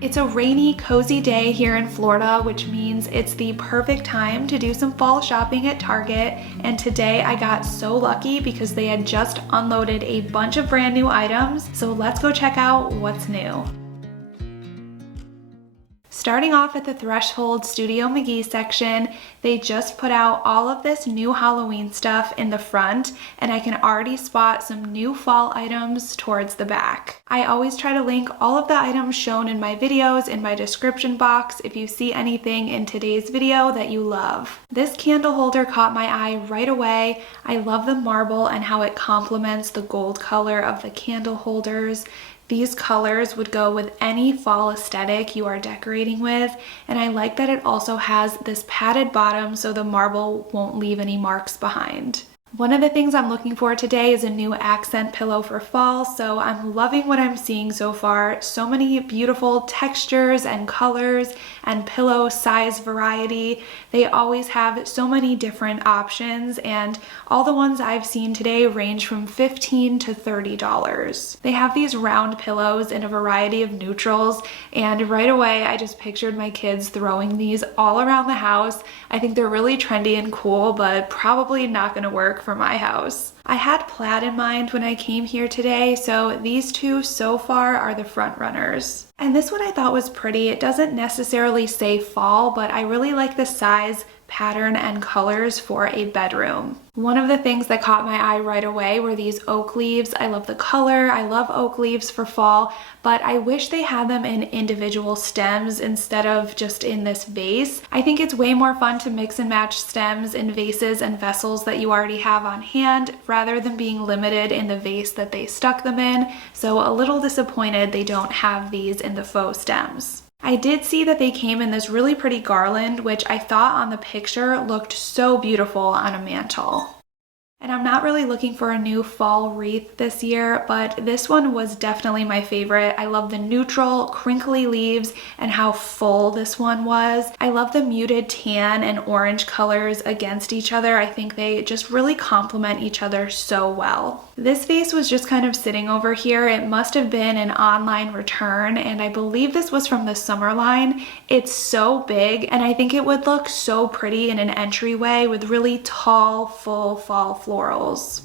It's a rainy, cozy day here in Florida, which means it's the perfect time to do some fall shopping at Target. And today I got so lucky because they had just unloaded a bunch of brand new items. So let's go check out what's new. Starting off at the Threshold Studio McGee section, they just put out all of this new Halloween stuff in the front, and I can already spot some new fall items towards the back. I always try to link all of the items shown in my videos in my description box if you see anything in today's video that you love. This candle holder caught my eye right away. I love the marble and how it complements the gold color of the candle holders. These colors would go with any fall aesthetic you are decorating with, and I like that it also has this padded bottom so the marble won't leave any marks behind. One of the things I'm looking for today is a new accent pillow for fall, so I'm loving what I'm seeing so far. So many beautiful textures and colors and pillow size variety. They always have so many different options, and all the ones I've seen today range from $15 to $30. They have these round pillows in a variety of neutrals, and right away I just pictured my kids throwing these all around the house. I think they're really trendy and cool, but probably not going to work for my house. I had plaid in mind when I came here today, so these two so far are the front runners. And this one I thought was pretty. It doesn't necessarily say fall, but I really like the size, pattern, and colors for a bedroom. One of the things that caught my eye right away were these oak leaves. I love the color. I love oak leaves for fall, but I wish they had them in individual stems instead of just in this vase. I think it's way more fun to mix and match stems in vases and vessels that you already have on hand rather than being limited in the vase that they stuck them in. So a little disappointed they don't have these in the faux stems. I did see that they came in this really pretty garland, which I thought on the picture looked so beautiful on a mantle. And I'm not really looking for a new fall wreath this year, but this one was definitely my favorite. I love the neutral, crinkly leaves and how full this one was. I love the muted tan and orange colors against each other. I think they just really complement each other so well. This vase was just kind of sitting over here. It must have been an online return, and I believe this was from the summer line. It's so big, and I think it would look so pretty in an entryway with really tall, full fall florals.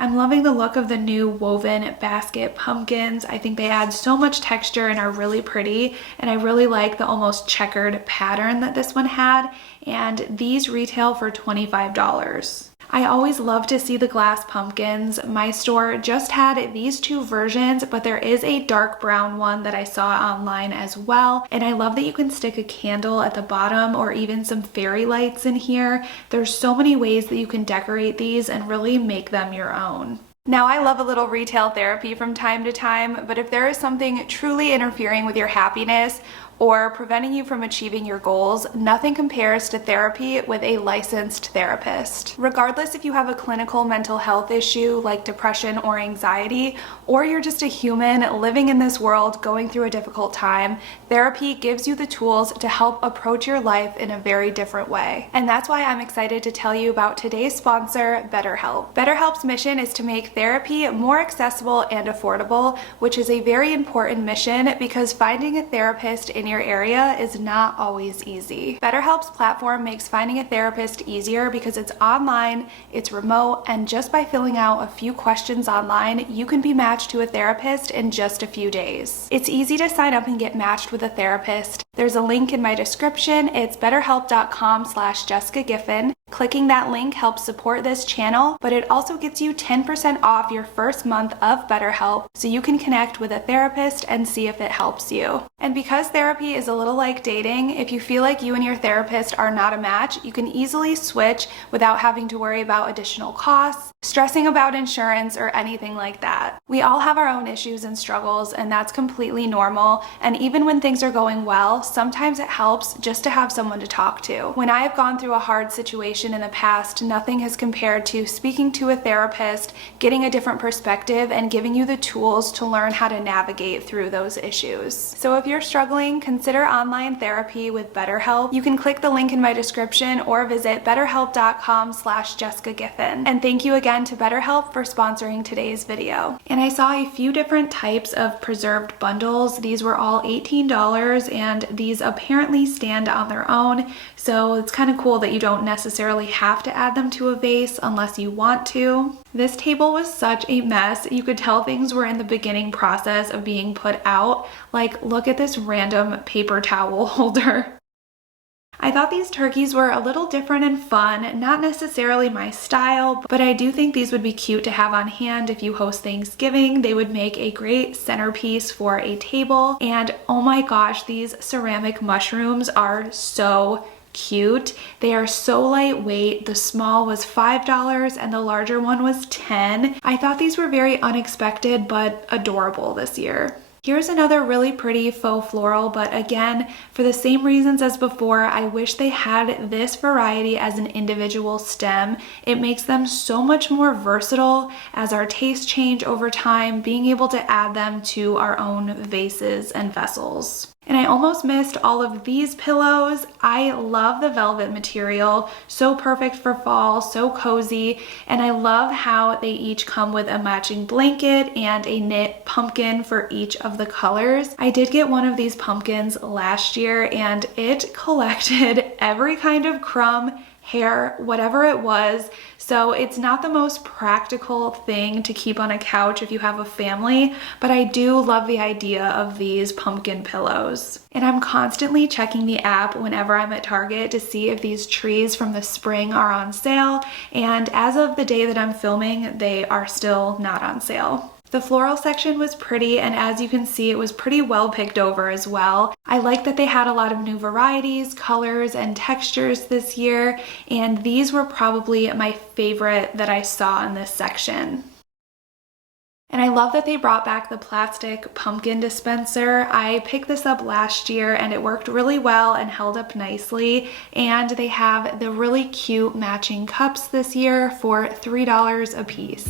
I'm loving the look of the new woven basket pumpkins. I think they add so much texture and are really pretty, and I really like the almost checkered pattern that this one had, and these retail for $25. I always love to see the glass pumpkins. My store just had these two versions, but there is a dark brown one that I saw online as well. And I love that you can stick a candle at the bottom or even some fairy lights in here. There's so many ways that you can decorate these and really make them your own. Now, I love a little retail therapy from time to time, but if there is something truly interfering with your happiness or preventing you from achieving your goals, nothing compares to therapy with a licensed therapist. Regardless if you have a clinical mental health issue like depression or anxiety, or you're just a human living in this world going through a difficult time, therapy gives you the tools to help approach your life in a very different way. And that's why I'm excited to tell you about today's sponsor, BetterHelp. BetterHelp's mission is to make therapy more accessible and affordable, which is a very important mission because finding a therapist in your area is not always easy. BetterHelp's platform makes finding a therapist easier because it's online, it's remote, and just by filling out a few questions online, you can be matched to a therapist in just a few days. It's easy to sign up and get matched with a therapist. There's a link in my description. It's betterhelp.com/Jessica Giffin. Clicking that link helps support this channel, but it also gets you 10% off your first month of BetterHelp so you can connect with a therapist and see if it helps you. And because therapy is a little like dating, if you feel like you and your therapist are not a match, you can easily switch without having to worry about additional costs, stressing about insurance, or anything like that. We all have our own issues and struggles, and that's completely normal. And even when things are going well, sometimes it helps just to have someone to talk to. When I have gone through a hard situation in the past, nothing has compared to speaking to a therapist, getting a different perspective, and giving you the tools to learn how to navigate through those issues. So if you're struggling, consider online therapy with BetterHelp. You can click the link in my description or visit betterhelp.com/Jessica Giffin. And thank you again to BetterHelp for sponsoring today's video. And I saw a few different types of preserved bundles. These were all $18, and these apparently stand on their own. So it's kind of cool that you don't necessarily have to add them to a vase unless you want to. This table was such a mess. You could tell things were in the beginning process of being put out. Like, look at this random paper towel holder. I thought these turkeys were a little different and fun, not necessarily my style, but I do think these would be cute to have on hand if you host Thanksgiving. They would make a great centerpiece for a table. And oh my gosh, these ceramic mushrooms are so cute. They are so lightweight. The small was $5 and the larger one was $10. I thought these were very unexpected but adorable this year. Here's another really pretty faux floral, but again, for the same reasons as before, I wish they had this variety as an individual stem. It makes them so much more versatile as our tastes change over time, being able to add them to our own vases and vessels. And I almost missed all of these pillows. I love the velvet material, so perfect for fall, so cozy, and I love how they each come with a matching blanket and a knit pumpkin for each of the colors. I did get one of these pumpkins last year and it collected every kind of crumb, hair, whatever it was. So it's not the most practical thing to keep on a couch if you have a family, but I do love the idea of these pumpkin pillows. And I'm constantly checking the app whenever I'm at Target to see if these trees from the spring are on sale. And as of the day that I'm filming, they are still not on sale. The floral section was pretty, and as you can see, it was pretty well picked over as well. I like that they had a lot of new varieties, colors, and textures this year, and these were probably my favorite that I saw in this section. And I love that they brought back the plastic pumpkin dispenser. I picked this up last year and it worked really well and held up nicely. And they have the really cute matching cups this year for $3 a piece.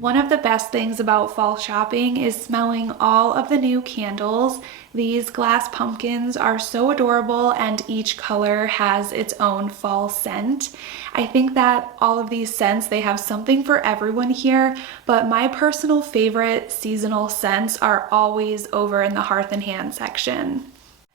One of the best things about fall shopping is smelling all of the new candles. These glass pumpkins are so adorable and each color has its own fall scent. I think that all of these scents, they have something for everyone here, but my personal favorite seasonal scents are always over in the Hearth and Hand section.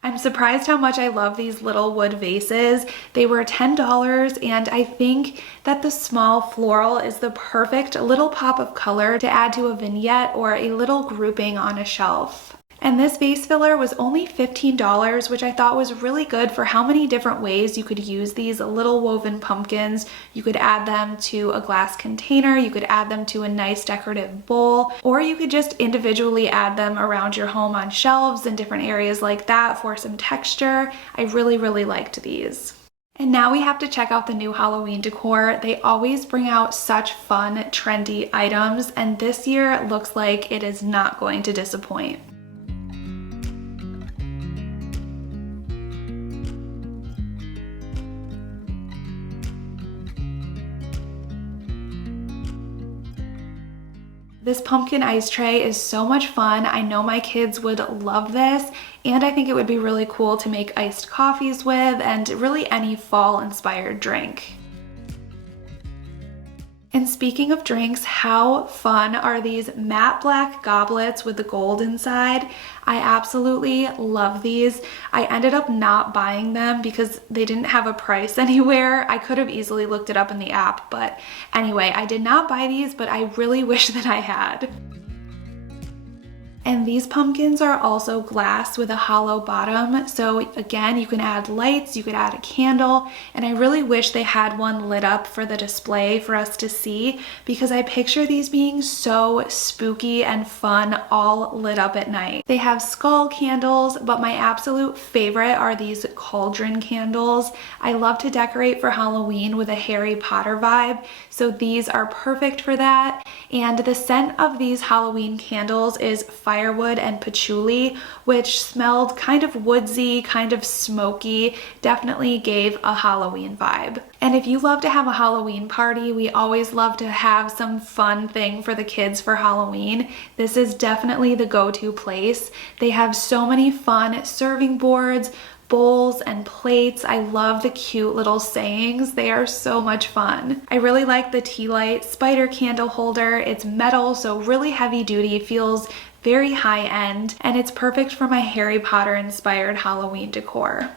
I'm surprised how much I love these little wood vases. They were $10 and I think that the small floral is the perfect little pop of color to add to a vignette or a little grouping on a shelf. And this vase filler was only $15, which I thought was really good for how many different ways you could use these little woven pumpkins. You could add them to a glass container, you could add them to a nice decorative bowl, or you could just individually add them around your home on shelves and different areas like that for some texture. I really liked these. And now we have to check out the new Halloween decor. They always bring out such fun, trendy items, and this year it looks like it is not going to disappoint. This pumpkin ice tray is so much fun. I know my kids would love this, and I think it would be really cool to make iced coffees with and really any fall inspired drink. And speaking of drinks, how fun are these matte black goblets with the gold inside? I absolutely love these. I ended up not buying them because they didn't have a price anywhere. I could have easily looked it up in the app, but anyway, I did not buy these, but I really wish that I had. And these pumpkins are also glass with a hollow bottom. So again, you can add lights, you could add a candle, and I really wish they had one lit up for the display for us to see because I picture these being so spooky and fun all lit up at night. They have skull candles, but my absolute favorite are these cauldron candles. I love to decorate for Halloween with a Harry Potter vibe, so these are perfect for that. And the scent of these Halloween candles is firewood and patchouli, which smelled kind of woodsy, kind of smoky, definitely gave a Halloween vibe. And if you love to have a Halloween party, we always love to have some fun thing for the kids for Halloween. This is definitely the go-to place. They have so many fun serving boards, bowls and plates. I love the cute little sayings. They are so much fun. I really like the tea light spider candle holder. It's metal, so really heavy duty, feels very high end, and it's perfect for my Harry Potter inspired Halloween decor.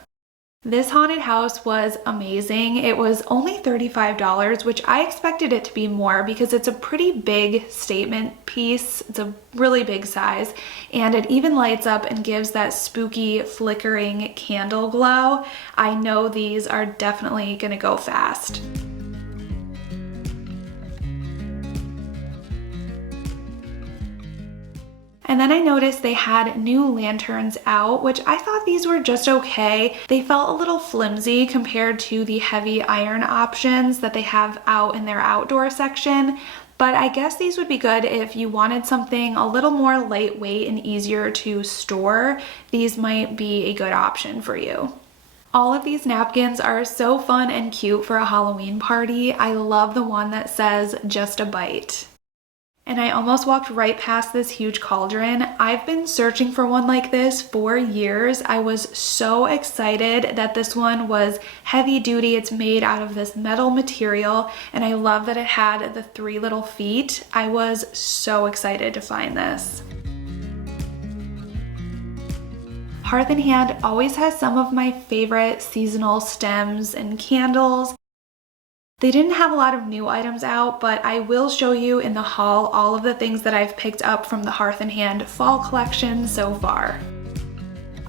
This haunted house was amazing. It was only $35, which I expected it to be more because it's a pretty big statement piece. It's a really big size, and it even lights up and gives that spooky flickering candle glow. I know these are definitely gonna go fast. And then I noticed they had new lanterns out, which I thought these were just okay. They felt a little flimsy compared to the heavy iron options that they have out in their outdoor section. But I guess these would be good if you wanted something a little more lightweight and easier to store. These might be a good option for you. All of these napkins are so fun and cute for a Halloween party. I love the one that says "just a bite." And I almost walked right past this huge cauldron. I've been searching for one like this for years. I was so excited that this one was heavy duty. It's made out of this metal material, and I love that it had the 3 little feet. I was so excited to find this. Hearth and Hand always has some of my favorite seasonal stems and candles. They didn't have a lot of new items out, but I will show you in the haul all of the things that I've picked up from the Hearth and Hand fall collection so far.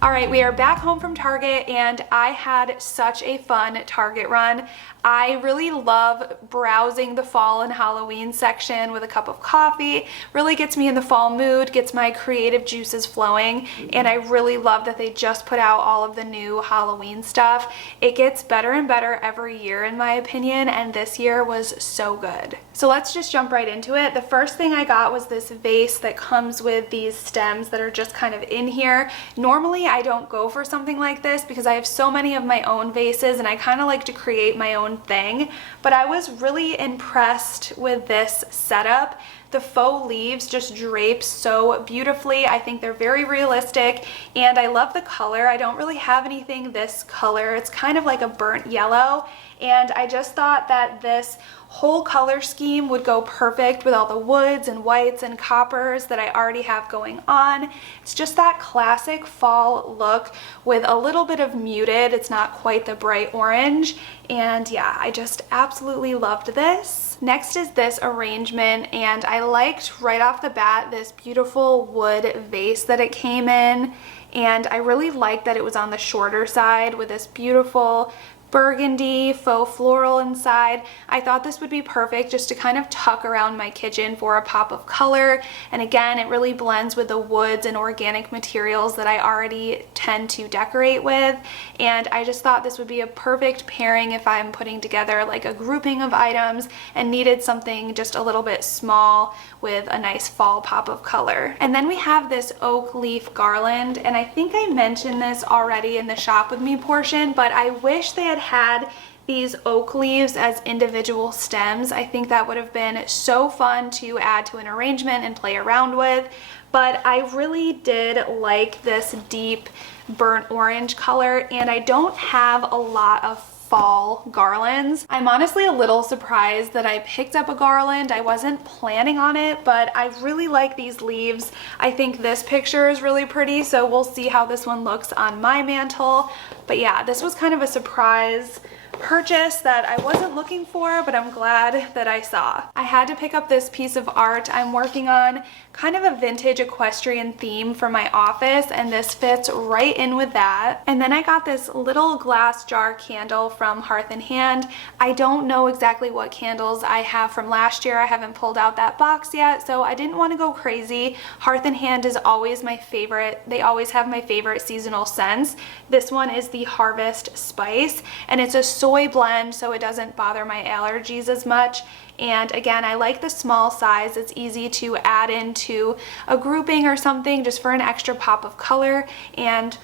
All right, we are back home from Target, and I had such a fun Target run. I really love browsing the fall and Halloween section with a cup of coffee. Really gets me in the fall mood, gets my creative juices flowing, and I really love that they just put out all of the new Halloween stuff. It gets better and better every year in my opinion, and this year was so good. So let's just jump right into it. The first thing I got was this vase that comes with these stems that are just kind of in here. Normally I don't go for something like this because I have so many of my own vases and I kind of like to create my own thing, but I was really impressed with this setup. The faux leaves just drape so beautifully. I think they're very realistic, and I love the color. I don't really have anything this color. It's kind of like a burnt yellow, and I just thought that this whole color scheme would go perfect with all the woods and whites and coppers that I already have going on. It's just that classic fall look with a little bit of muted. It's not quite the bright orange, and yeah, I just absolutely loved this. Next is this arrangement, and I liked right off the bat this beautiful wood vase that it came in, and I really liked that it was on the shorter side with this beautiful burgundy faux floral inside. I thought this would be perfect just to kind of tuck around my kitchen for a pop of color, and again, it really blends with the woods and organic materials that I already tend to decorate with, and I just thought this would be a perfect pairing if I'm putting together like a grouping of items and needed something just a little bit small with a nice fall pop of color. And then we have this oak leaf garland, and I think I mentioned this already in the shop with me portion, but I wish they had these oak leaves as individual stems. I think that would have been so fun to add to an arrangement and play around with, but I really did like this deep burnt orange color, and I don't have a lot of fall garlands. I'm honestly a little surprised that I picked up a garland. I wasn't planning on it, but I really like these leaves. I think this picture is really pretty, so we'll see how this one looks on my mantle. But yeah, this was kind of a surprise purchase that I wasn't looking for, but I'm glad that I saw. I had to pick up this piece of art. I'm working on kind of a vintage equestrian theme for my office, and this fits right in with that. And then I got this little glass jar candle from Hearth and Hand. I don't know exactly what candles I have from last year. I haven't pulled out that box yet, so I didn't want to go crazy. Hearth and Hand is always my favorite. They always have my favorite seasonal scents. This one is the Harvest Spice, and it's a soy blend, so it doesn't bother my allergies as much. And again, I like the small size. It's easy to add into a grouping or something just for an extra pop of color, and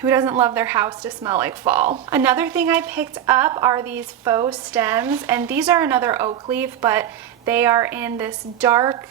who doesn't love their house to smell like fall? Another thing I picked up are these faux stems, and these are another oak leaf, but they are in this dark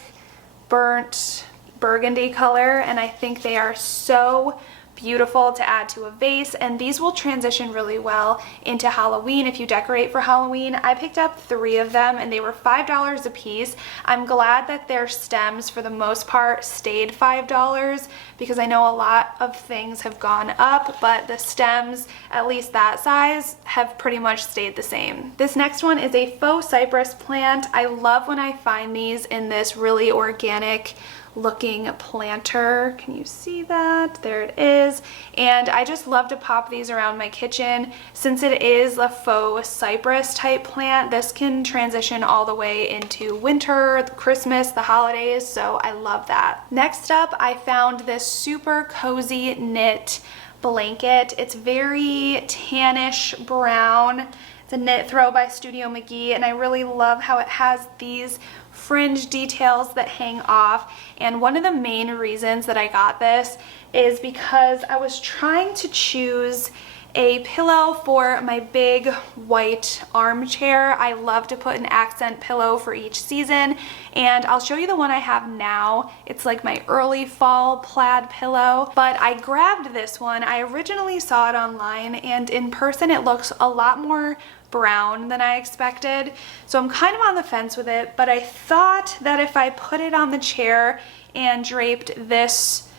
burnt burgundy color, and I think they are so beautiful to add to a vase, and these will transition really well into Halloween if you decorate for Halloween. I picked up 3 of them and they were $5 a piece. I'm glad that their stems for the most part stayed $5 because I know a lot of things have gone up, but the stems, at least that size, have pretty much stayed the same. This next one is a faux cypress plant. I love when I find these in this really organic looking planter. Can you see that? There it is. And I just love to pop these around my kitchen. Since it is a faux cypress type plant, this can transition all the way into winter, Christmas, the holidays, so I love that. Next up, I found this super cozy knit blanket. It's very tannish brown. It's a knit throw by Studio McGee, and I really love how it has these fringe details that hang off. And one of the main reasons that I got this is because I was trying to choose a pillow for my big white armchair. I love to put an accent pillow for each season, and I'll show you the one I have now. It's like my early fall plaid pillow, but I grabbed this one. I originally saw it online, and in person it looks a lot more brown than I expected, so I'm kind of on the fence with it, but I thought that if I put it on the chair and draped this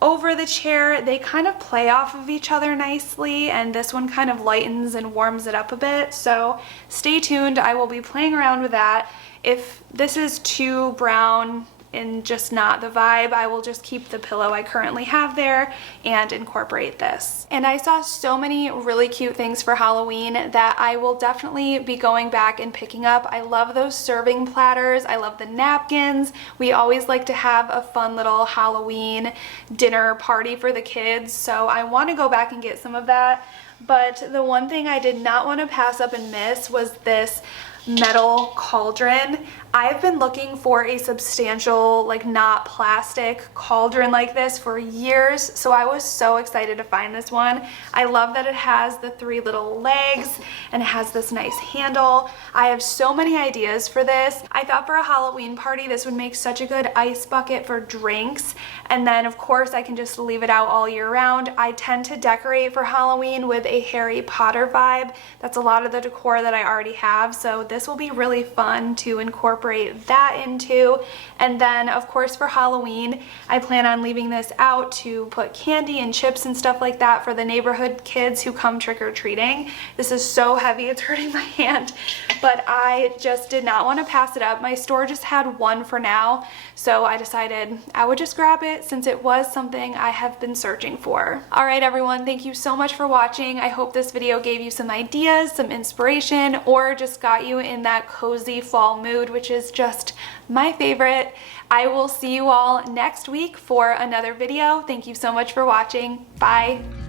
over the chair, they kind of play off of each other nicely, and this one kind of lightens and warms it up a bit. So stay tuned, I will be playing around with that. If this is too brown and just not the vibe, I will just keep the pillow I currently have there and incorporate this. And I saw so many really cute things for Halloween that I will definitely be going back and picking up. I love those serving platters. I love the napkins. We always like to have a fun little Halloween dinner party for the kids, so I want to go back and get some of that. But the one thing I did not want to pass up and miss was this metal cauldron. I've been looking for a substantial, like not plastic cauldron like this for years, so I was so excited to find this one. I love that it has the 3 little legs and it has this nice handle. I have so many ideas for this. I thought for a Halloween party this would make such a good ice bucket for drinks, and then of course I can just leave it out all year round. I tend to decorate for Halloween with a Harry Potter vibe. That's a lot of the decor that I already have, so this will be really fun to incorporate that into. And then of course for Halloween I plan on leaving this out to put candy and chips and stuff like that for the neighborhood kids who come trick-or-treating. This is so heavy, it's hurting my hand, but I just did not want to pass it up. My store just had one for now, so I decided I would just grab it since it was something I have been searching for. Alright everyone, thank you so much for watching. I hope this video gave you some ideas, some inspiration, or just got you in that cozy fall mood, which is just my favorite. I will see you all next week for another video. Thank you so much for watching. Bye.